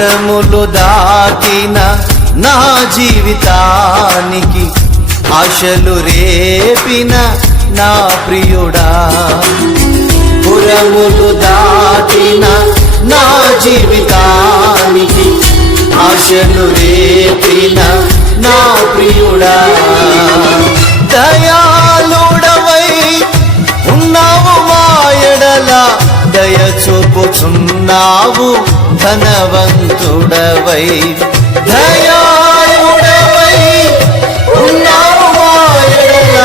పురములు దాటిన నా జీవితానికి ఆశలు రేపిన నా ప్రియుడా. పురములు దాటిన నా జీవితానికి ఆశలు రేపిన నా ప్రియుడా. దయాళుడవై ఉన్నావు దయ చూపుచున్నావు ధనవంతుడవై. దయాళుడవై. ఉన్నావు మాయడల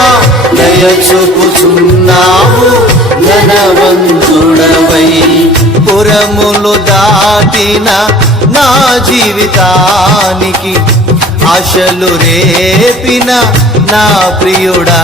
దయ చూపుచున్నావు ధనవంతుడవై. పురములు దాటిన నా జీవితానికి ఆశలు రేపిన నా ప్రియుడా.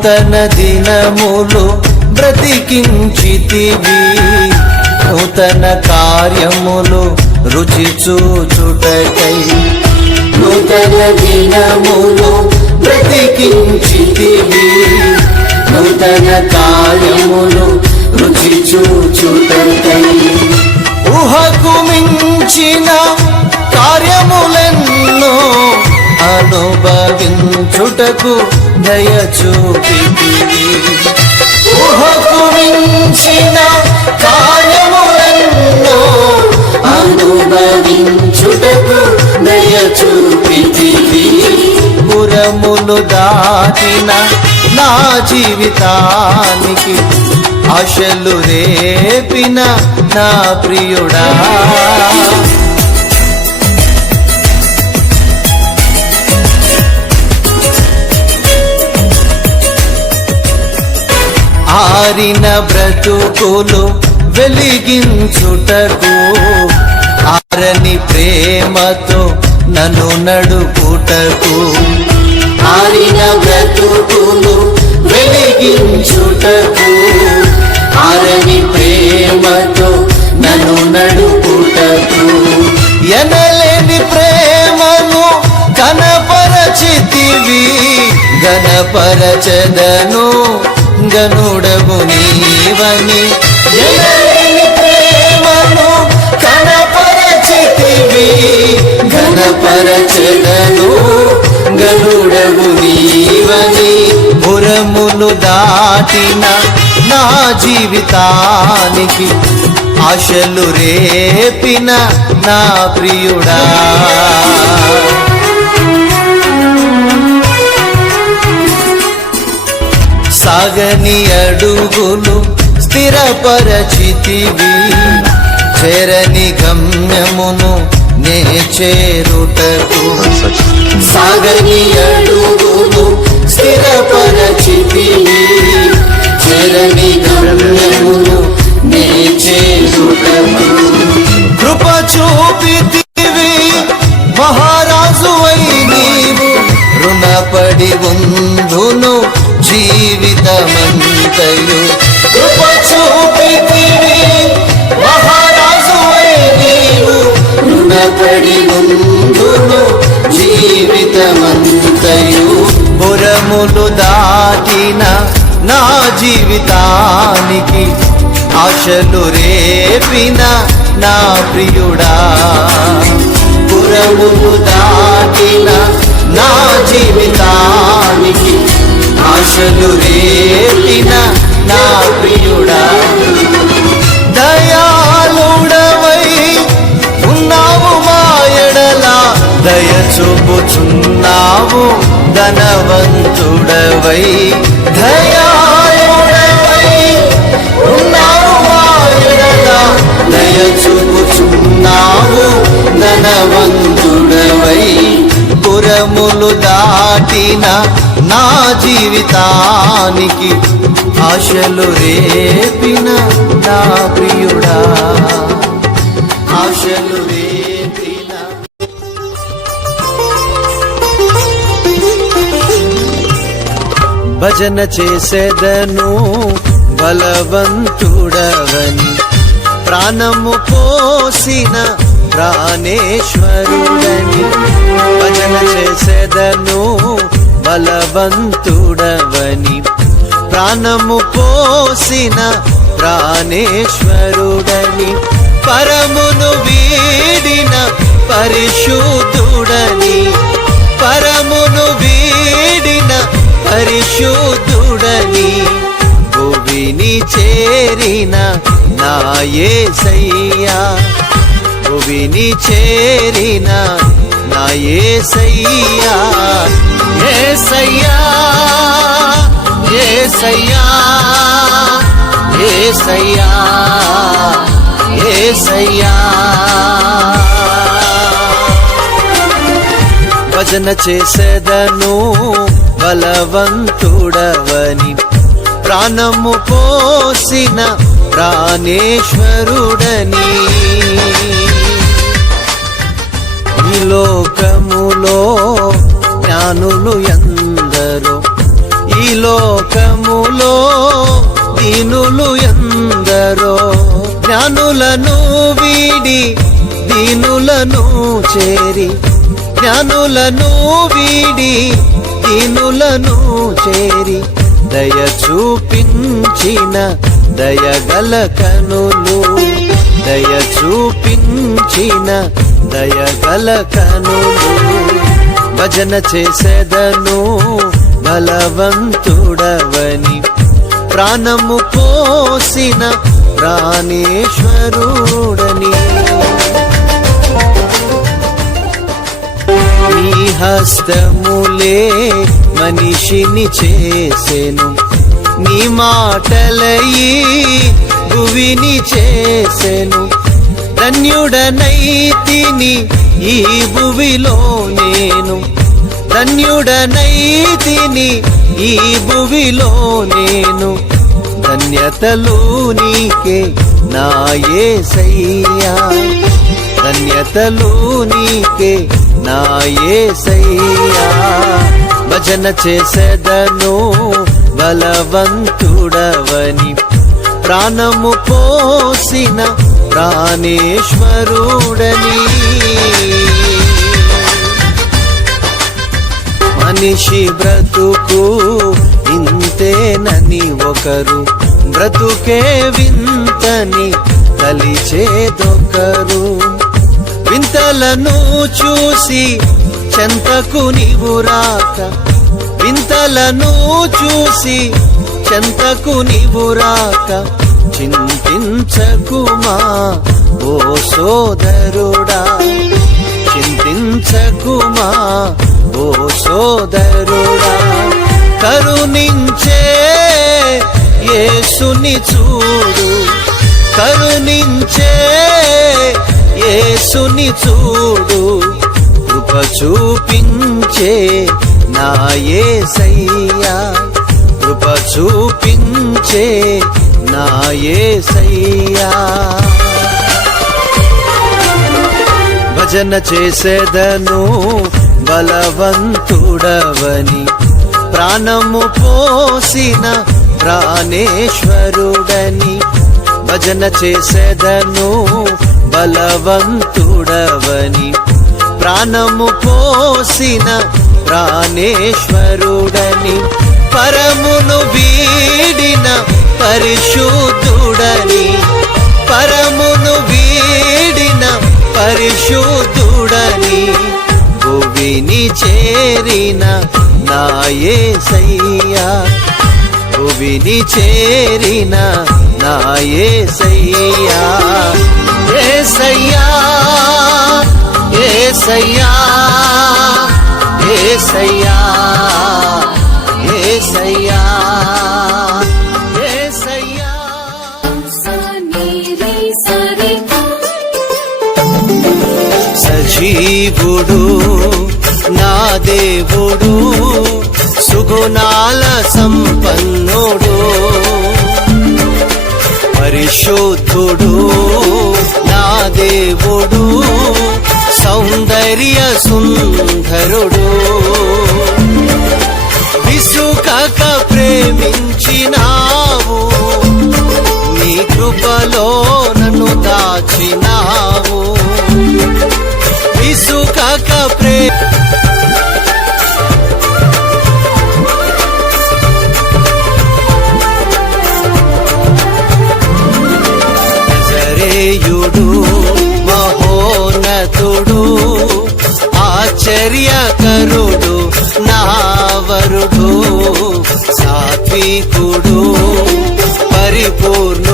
నూతన దినములు బ్రతికించితివి. నూతన కార్యములు రుచి చూచుటకై. నూతన దినములు బ్రతికించితివి. నూతన కార్యములు రుచి చూచుటకై. ఊహకు మించిన కార్యములెన్నో అనుభవించుటకు దయ చూపితివి ఊహకు మించిన కార్యములెన్నో అనుభవించుటకు దయ చూపితివి పురములు దాటిన నా జీవితానికి ఆశలు రేపిన నా ప్రియుడా. ఆరిన బ్రతుకులు వెలిగించుటకు ఆరని ప్రేమతో నన్ను నడుపుటకు. ఆరిన బ్రతుకులు వెలిగించుటకు ఆరని ప్రేమతో నన్ను నడుపుటకు. ఎనలేని ప్రేమను కనపరచితివి గణపరచదను గనుడవు నీవని. ఎనలేని ప్రేమను కనపరచితివి? గణపరచదను గనుడవు నీవని. పురములు దాటిన నా జీవితానికి ఆశలు రేపిన నా ప్రియుడా. సాగని అడుగులు స్థిరపరచితివి. చేరని గమ్యమును నే చేరుటకు. సాగని అడుగులు స్థిరపరచితివి పురములు దాటిన నా జీవితానికి ఆశలు రేపిన నా ప్రియుడా. పురములు దాటిన నా జీవితానికి ఆశలు రేపిన నా ప్రియుడా. దయాళుడవై ఉన్నావు మాయడలా దయ చూపుచున్నావు ధనవంతుడవై దయాళుడవై ఉన్నావు దయ చూపుచున్నావు ధనవంతుడవై. పురములు దాటిన నా జీవితానికి ఆశలు రేపిన నా ప్రియుడా. భజన చేసేదను బలవంతుడవని ప్రాణము పోసిన ప్రాణేశ్వరుడని భజన చేసేదను బలవంతుడవని ప్రాణము పోసిన ప్రాణేశ్వరుడని పరమును వీడిన పరిశుద్ధుడని పరిశుద్ధుడని భువిని చేరిన నాయే సయ్యా భువిని చేరిన నాయే సయ్యా ఏ సయ్యా ఏ సయ్యా ఏ సయ్యా ఏ సయ్యా భజన చేసేదను బలవంతుడవని ప్రాణము పోసిన ప్రాణేశ్వరుడని. ఈ లోకములో జ్ఞానులు ఎందరో ఈ లోకములో దీనులు ఎందరో జ్ఞానులను వీడి దీనులను చేరి జ్ఞానులను వీడి దీనులను చేరి దయ చూపించిన దయగల కనులు. దయ చూపించిన దయగల కనులు. భజన చేసేదను బలవంతుడవని ప్రాణము పోసిన ప్రాణేశ్వరుడని హస్తములే మనిషిని చేసెను. నీ మాటలయి భువిని చేసెను. ధన్యుడనైతిని ఈ భువిలో నేను. ధన్యుడనైతిని ఈ భువిలో నేను. ధన్యతలు నీకే నాయసయ్యా ధన్యతలు నీకే నాయసయ్యా భజన చేసేదను బలవంతుడవని ప్రాణము పోసిన ప్రాణేశ్వరుడని. మనిషి బ్రతుకు ఇంతేనని ఒకరు బ్రతుకే వింతని కలిచేదొకరు. వింతలను చూసి చెంతకు నీవు రాక. వింతలను చూసి చెంతకు నీవు రాక. చింతించకుమా ఓ సోదరుడా. చింతించకుమా ఓ సోదరుడా. కరుణించే యేసుని చూడు. కరుణించే యేసుని చూడు కృప చూపించే నా యేసయ్యా. కృప చూపించే నా యేసయ్యా. భజన చేసేదను బలవంతుడవని ప్రాణము పోసిన ప్రాణేశ్వరుడని భజన చేసేదను బలవంతుడవని ప్రాణము పోసిన ప్రాణేశ్వరుడని పరమును వీడిన పరిశుద్ధుడని పరమును వీడిన పరిశుద్ధుడని భువిని చేరిన నాయే సయ్యా భువిని చేరిన నాయే సయ్యా ఏసయ్యా ఏసయ్యా ఏసయ్యా ఏసయ్యా సజీవుడు నా దేవుడు సుగుణాల సంపన్నుడు పరిశుద్ధుడు దేవుడు సౌందర్య సుందరుడు. విసుక ప్రేమించినావు నీ కృపలో నన్ను దాచినావు. విసుక ప్రేమ ఆశ్చర్యకరుడు నావరుడు సాత్వికుడు పరిపూర్ణ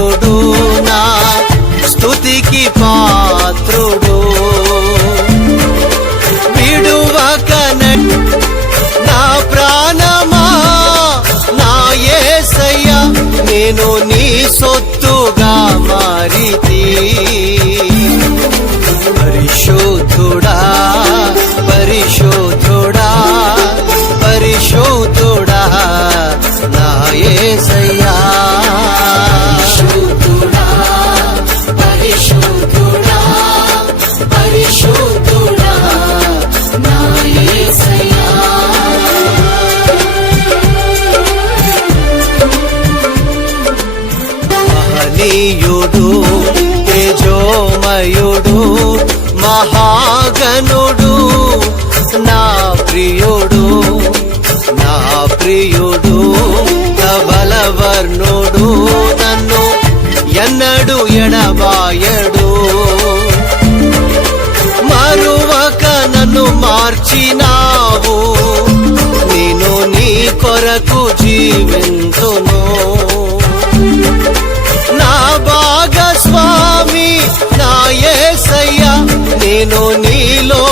తేజోమయుడు మహాగణుడు నా ప్రియుడు నా ప్రియుడు కబలవర్ణుడు నన్ను ఎన్నడు ఎడబాయడు. మరువక నన్ను మార్చినావు నేను నీ కొరకు జీవింతును నా ఏసయ్యా నేను నీలో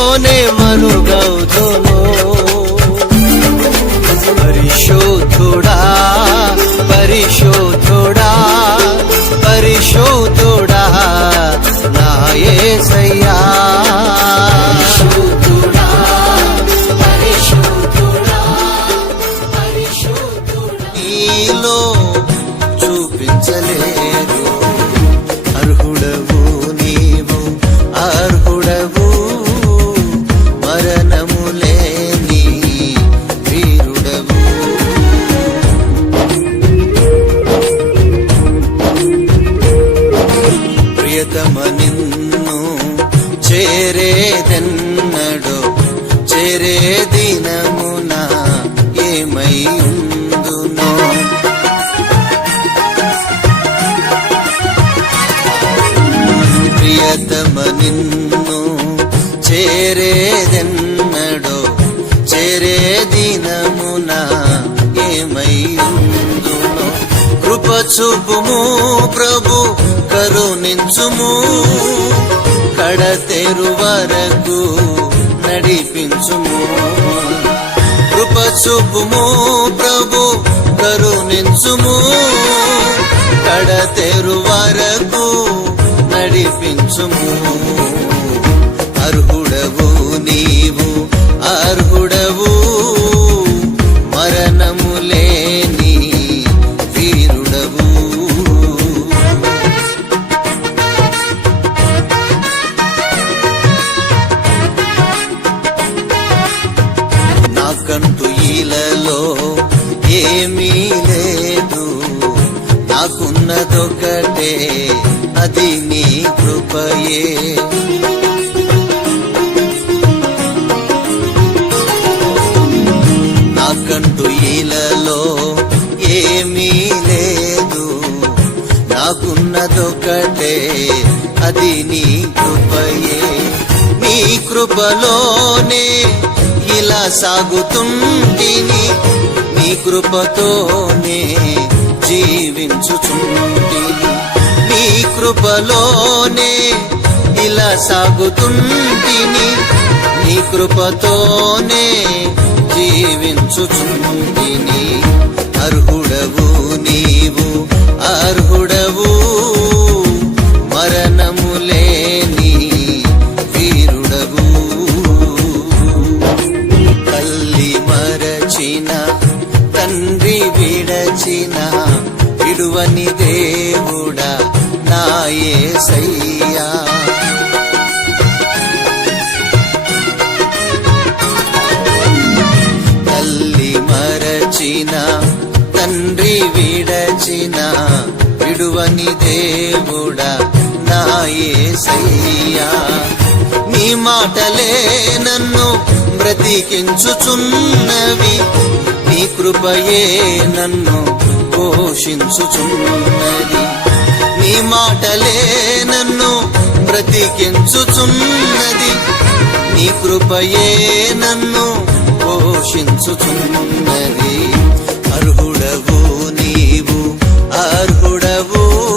వేరే దినమున ఏమై ఉందునో ప్రియతమ నిన్ను చేరేదెన్నడో చేరే దినమున ఏమై ఉందునో కృప చూపుము ప్రభు కరుణించుము కడతెరు వరకు నడిపించుము. కృప చూపుము ప్రభు కరుణించుము. కడతెరు వరకు నడిపించుము. అర్హుడవు నీవు అర్హుడవు నాకున్నదొకటే అది నీ కృపయే. నాకంటూ ఈలలో ఏమీ లేదు. నాకున్నదొకటే అది నీ కృపయే. నీ కృపలోనే ఇలా సాగుతుంటిని నీ కృపతోనే జీవించుచుంటిని నీ కృపలోనే ఇలా సాగుతుంటిని. నీ కృపతోనే జీవించుచుంటిని అర్హుడవు నీవు అర్హుడవు దేవుడా నాయే సయ్యా తల్లి మరచిన తండ్రి విడచిన విడువని దేవుడా నాయే సయ్యా నీ మాటలే నన్ను బ్రతికించుచున్నవి నీ కృపయే నన్ను పోషించుచున్నది. నీ మాటలే నన్ను బ్రతికించుచున్నది. నీ కృపయే నన్ను పోషించుచున్నది. అర్హుడవు నీవు అర్హుడవు